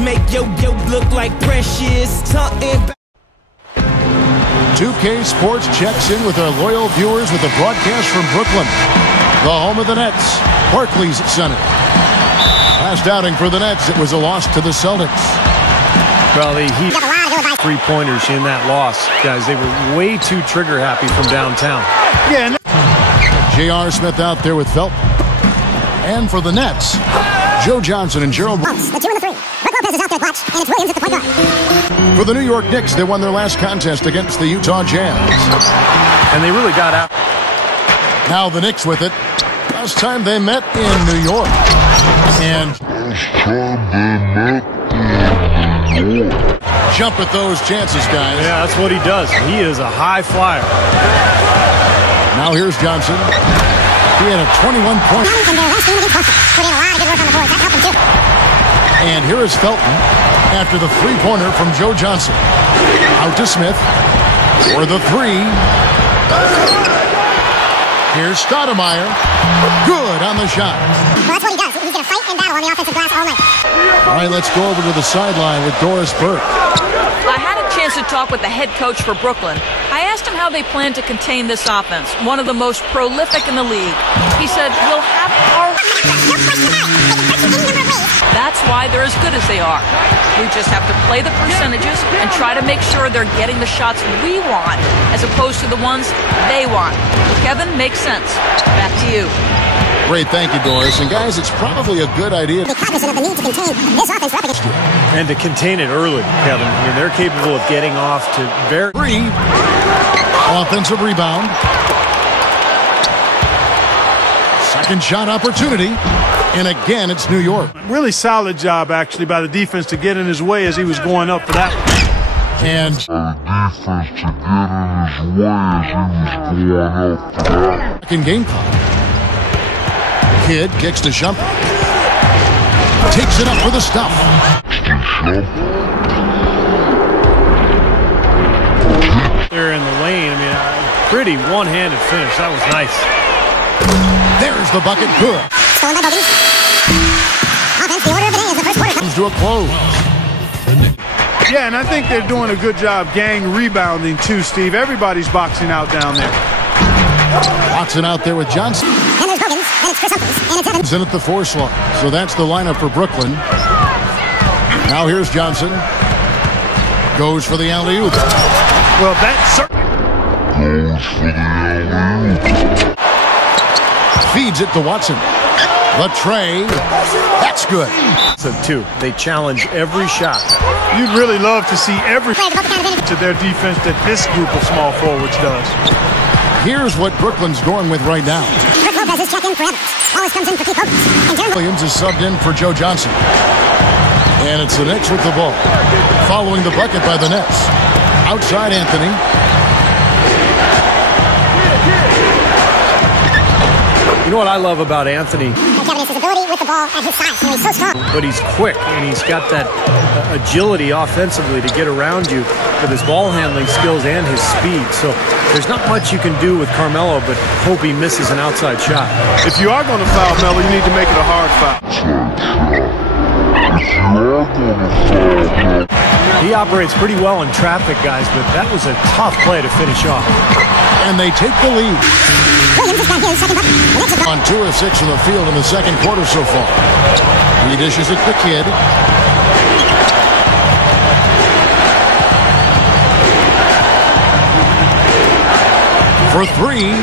make yo look like precious. Something. 2K Sports checks in with our loyal viewers with a broadcast from Brooklyn, the home of the Nets, Barclays Center. Last outing for the Nets, it was a loss to the Celtics. Well, he three-pointers in that loss. Guys, they were way too trigger-happy from downtown. Yeah. J.R. Smith out there with Felton. And for the Nets, Joe Johnson and Gerald. The 2 and the 3. Rick Lopez is out there to watch, and it's Williams at the point guard. For the New York Knicks, they won their last contest against the Utah Jazz. And they really got out. Now the Knicks with it. Last time they met in New York. And jump at those chances, guys. Yeah, that's what he does. He is a high flyer. Now here's Johnson. He had a 21-point. And here is Felton after the three-pointer from Joe Johnson. Out to Smith for the three. Here's Stoudemire. Good on the shot. Well, that's what he does. He's going to fight and battle on the offensive glass all night. All right, let's go over to the sideline with Doris Burke. I had a chance to talk with the head coach for Brooklyn. I asked him how they plan to contain this offense, one of the most prolific in the league. He said, we'll have our... That's why they're as good as they are. We just have to play the percentages and try to make sure they're getting the shots we want as opposed to the ones they want. Kevin, makes sense. Back to you. Great, thank you, Doris. And guys, it's probably a good idea. Be cognizant of the need to contain this offense. And to contain it early, Kevin. I mean, they're capable of getting off to very... Three. Offensive rebound. Second shot opportunity. And again, it's New York. Really solid job, actually, by the defense to get in his way as he was going up for that one. And second game clock. Kidd kicks to Shumpert. Takes it up for the stuff. They're in the lane. I mean, pretty one-handed finish. That was nice. There's the bucket. Good. Stolen by Bogey. Offense, the order of the day is the first quarter. Comes to a close. Yeah, and I think they're doing a good job gang rebounding too, Steve. Everybody's boxing out down there. Watson out there with Johnson. And there's Bogans, and it's Chris Humphries, and it's Evans. In at the 4 slot. So that's the lineup for Brooklyn. Now here's Johnson. Goes for the alley-oop. Well, that's certainly... Feeds it to Watson. The tray. That's good. So, two, they challenge every shot. You'd really love to see every to their defense that this group of small forwards does. Here's what Brooklyn's going with right now. Rick Lopez is checked in for Evans. Wallace comes in for Keith Hogan. And Williams is subbed in for Joe Johnson. And it's the Knicks with the ball. Following the bucket by the Nets. Outside Anthony. You know what I love about Anthony? Kevin, it's his ability with the ball at his size. You know, he's so strong. But he's quick, and he's got that agility offensively to get around you with his ball handling skills and his speed. So there's not much you can do with Carmelo, but hope he misses an outside shot. If you are going to foul Melo, you need to make it a hard foul. He operates pretty well in traffic, guys, but that was a tough play to finish off. And they take the lead. Williams has got his second bucket. On 2 of 6 from the field in the second quarter so far. He dishes it to Kidd. For 3,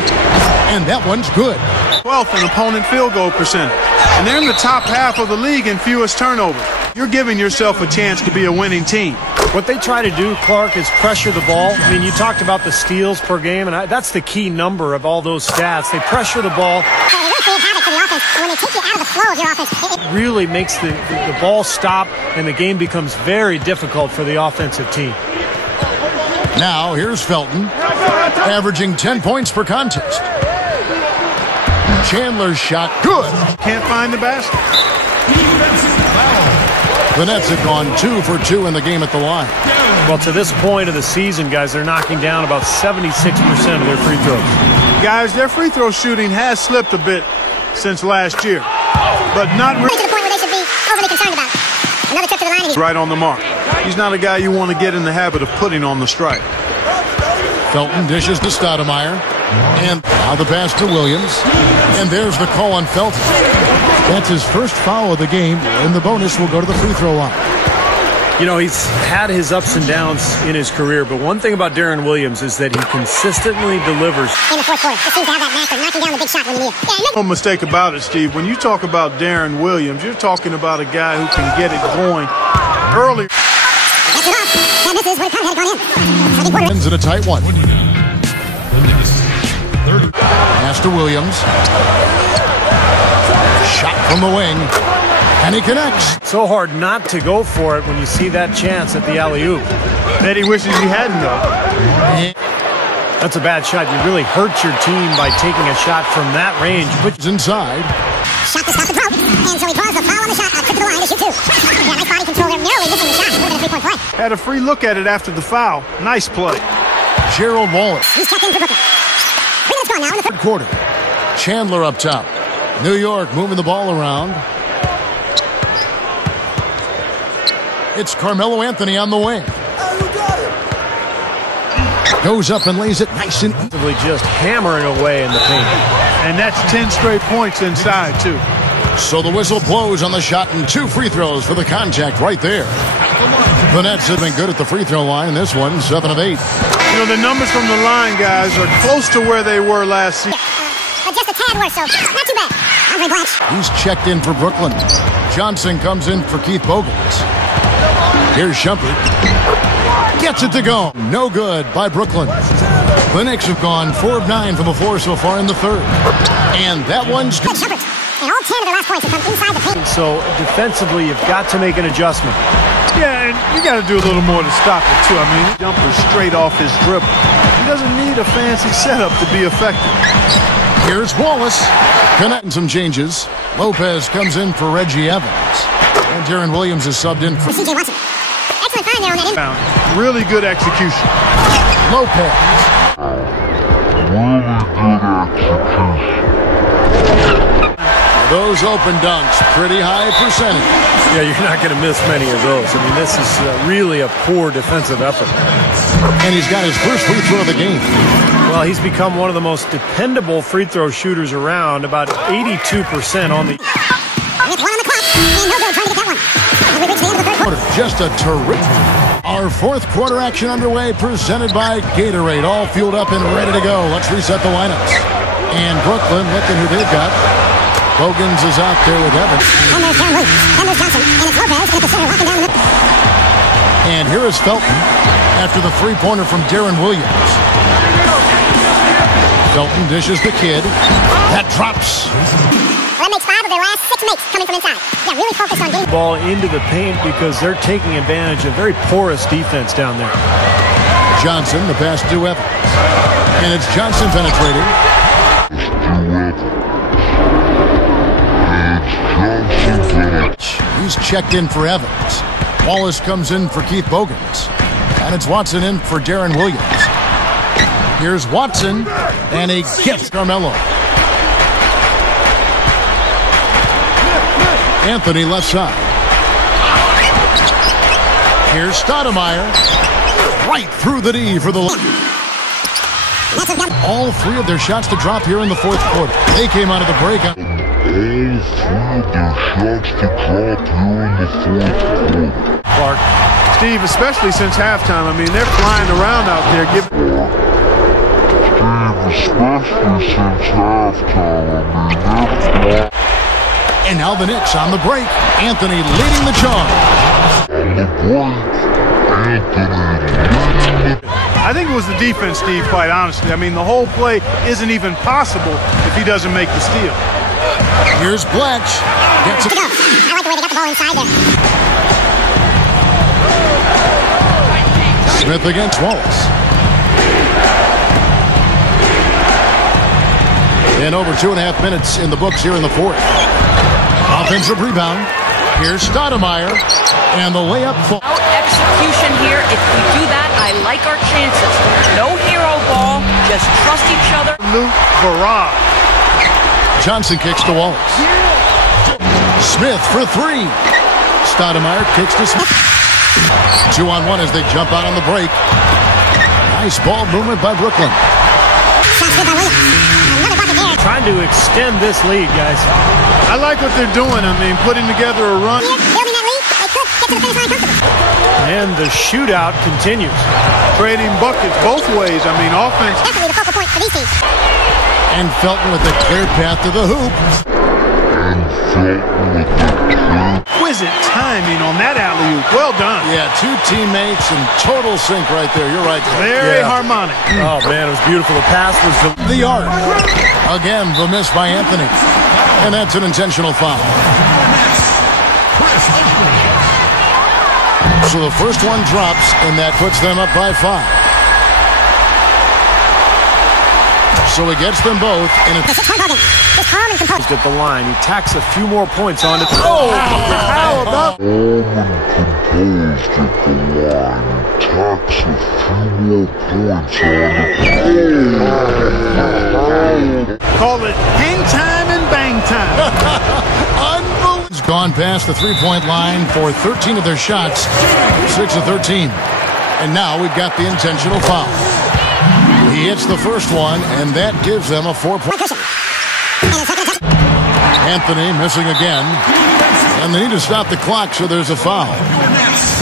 and that one's good. 12th in opponent field goal percentage. And they're in the top half of the league in fewest turnovers. You're giving yourself a chance to be a winning team. What they try to do, Clark, is pressure the ball. I mean, you talked about the steals per game, and that's the key number of all those stats. They pressure the ball. So they really create havoc for the offense. And when they take you out of the flow of your offense, it really makes the ball stop, and the game becomes very difficult for the offensive team. Now, here's Felton, averaging 10 points per contest. Chandler's shot, good. Can't find the basket. The Nets have gone 2 for 2 in the game at the line. Well, to this point of the season, guys, they're knocking down about 76% of their free throws. Guys, their free throw shooting has slipped a bit since last year, but not really to the point where they should be overly concerned about it. Another trip to the line. Right on the mark. He's not a guy you want to get in the habit of putting on the strike. Felton dishes to Stoudemire. And now the pass to Williams. And there's the call on Felton. That's his first foul of the game, and the bonus will go to the free throw line. You know, he's had his ups and downs in his career, but one thing about Darren Williams is that he consistently delivers. In the fourth quarter, he seems to have that knack of knocking down the big shot when you need it. No mistake about it, Steve. When you talk about Darren Williams, you're talking about a guy who can get it going early. That's it off. And this is where Cub had gone in. Second quarter. Ends in a tight one. Pass to Williams. Shot from the wing. And he connects. So hard not to go for it when you see that chance at the alley-oop. Bet he wishes he hadn't, though. That's a bad shot. You really hurt your team by taking a shot from that range. Puts inside. Shot to stop the throw. And so he draws the foul on the shot. Trip to the line to shoot two. Yeah, nice body control there. Narrowly missing the shot. More than a three-point play. Had a free look at it after the foul. Nice play. Gerald Wallace. He's checked in for Brooklyn. 3 minutes gone now in the third Quarter. Chandler up top. New York moving the ball around. It's Carmelo Anthony on the wing. Goes up and lays it nice and Really just hammering away in the paint. And that's 10 straight points inside, too. So the whistle blows on the shot and 2 free throws for the contact right there. The Nets have been good at the free throw line. This one, 7 of 8. You know, the numbers from the line, guys, are close to where they were last season. but just a tad worse, so not too bad. Andre Blatch. He's checked in for Brooklyn. Johnson comes in for Keith Bogans. Here's Shumpert. Gets it to go. No good by Brooklyn. The Knicks have gone 4 of 9 from the floor so far in the third. And that one's good. Shumpert. And all 10 of their last points have come inside the paint. So defensively, you've got to make an adjustment. Yeah, and you got to do a little more to stop it, too. I mean, jumper straight off his dribble. He doesn't need a fancy setup to be effective. Here's Wallace. Connecting some changes. Lopez comes in for Reggie Evans. And Darren Williams is subbed in for C.J. Watson. Excellent find there on that inbound. Really good execution. Lopez. Those open dunks, pretty high percentage. Yeah, you're not going to miss many of those. I mean, this is really a poor defensive effort. And he's got his first free throw of the game. Well, he's become one of the most dependable free throw shooters around, about 82% on the... With 1 on the clock, and no good trying to get that one. And we reach the end of the third quarter. Just a terrific. Our fourth quarter action underway, presented by Gatorade. All fueled up and ready to go. Let's reset the lineups. And Brooklyn, looking who they've got. Bogans is out there with Evans. And there's Darren Williams. And there's Johnson. And it's Lopez at the center, locking down the middle. And here is Felton after the three-pointer from Darren Williams. Felton dishes the kid. That drops. Well, that makes 5 of their last 6 makes coming from inside. Yeah, really focused on getting ball into the paint because they're taking advantage of very porous defense down there. Johnson, the pass to Evans. And it's Johnson penetrating. He's checked in for Evans. Wallace comes in for Keith Bogans. And it's Watson in for Darren Williams. Here's Watson, and he gets Carmelo. Anthony left side. Here's Stoudemire. Right through the D for the... All 3 of their shots to drop here in the fourth quarter. They came out of the break. Clark. Steve, especially since halftime, I mean, they're flying around out there. And now the Knicks on the break. Anthony leading the charge. I think it was the defense, Steve, quite honestly. I mean, the whole play isn't even possible if he doesn't make the steal. Here's Blatch. Gets it. to go. I like the way they got the ball inside there. Smith against Wallace. And over 2.5 minutes in the books here in the fourth. Offensive rebound. Here's Stoudemire. And the layup. Execution here. If we do that, I like our chances. No hero ball. Just trust each other. Luke barrage. Johnson kicks to Wallace. Smith for 3. Stoudemire kicks to Smith. 2-on-1 as they jump out on the break. Nice ball movement by Brooklyn. Trying to extend this lead, guys. I like what they're doing. I mean, putting together a run. And the shootout continues. Trading buckets both ways. I mean, offense. Definitely the focal point for these teams. And Felton with a clear path to the hoop. Exquisite timing on that alley-oop. Well done. Yeah, two teammates in total sync right there. You're right. Very harmonic. Oh, man, it was beautiful. The pass was The arc. Again, the miss by Anthony. And that's an intentional foul. So the first one drops, and that puts them up by 5. So he gets them both. And He's at the line. He tacks a few more points on it. Oh, how about... Call it hang time and bang time. Unbelievable. Gone past the three-point line for 13 of their shots. 6 of 13. And now we've got the intentional foul. He hits the first one, and that gives them a 4-point. Anthony missing again. And they need to stop the clock, so there's a foul.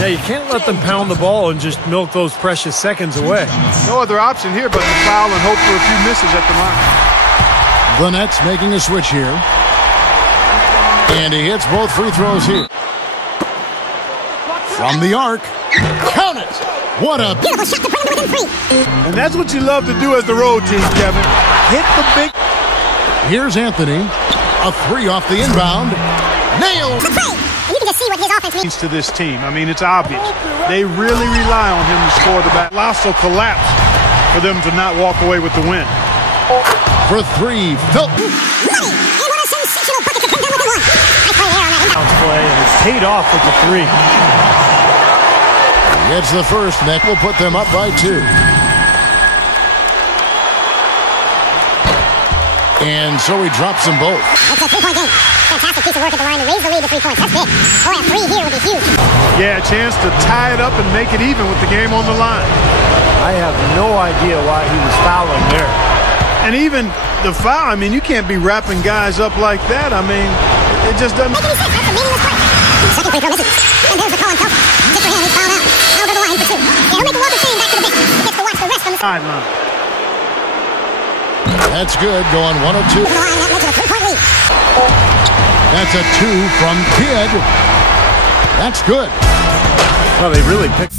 Yeah, you can't let them pound the ball and just milk those precious seconds away. No other option here but to foul and hope for a few misses at the line. The Nets making a switch here. And he hits both free throws here. From the arc. Count it! What a beautiful shot to bring them within 3. And that's what you love to do as the road team, Kevin. Hit the big... Here's Anthony. A 3 off the inbound. Nailed! You can just see what his offense means to this team. I mean, it's obvious. They really rely on him to score the back. Colossal collapse for them to not walk away with the win. For 3, Felton. and what a sensational bucket to bring them within 1. Nice play there on that inbound. Play, and it's paid off with the 3. Gets the first, and that will put them up by 2. And so he drops them both. It's a 3-point game. Fantastic piece of work at the line to raise the lead to 3 points. That's big. Boy, a 3 here would be huge. Yeah, a chance to tie it up and make it even with the game on the line. I have no idea why he was fouling there. And even the foul, I mean, you can't be wrapping guys up like that. I mean, it just doesn't... Make any sense. That's a meaningless play. Second free throw misses. And there's the call on Felton. Just for him, he's fouled out. Now to the line for 2. Yeah, he'll make a walk of shame back to the bench. He gets to watch the rest from the sideline. That's good, going 1 of 2. That makes it a 3-point lead. That's a 2 from Kidd. That's good. Well, they really picked...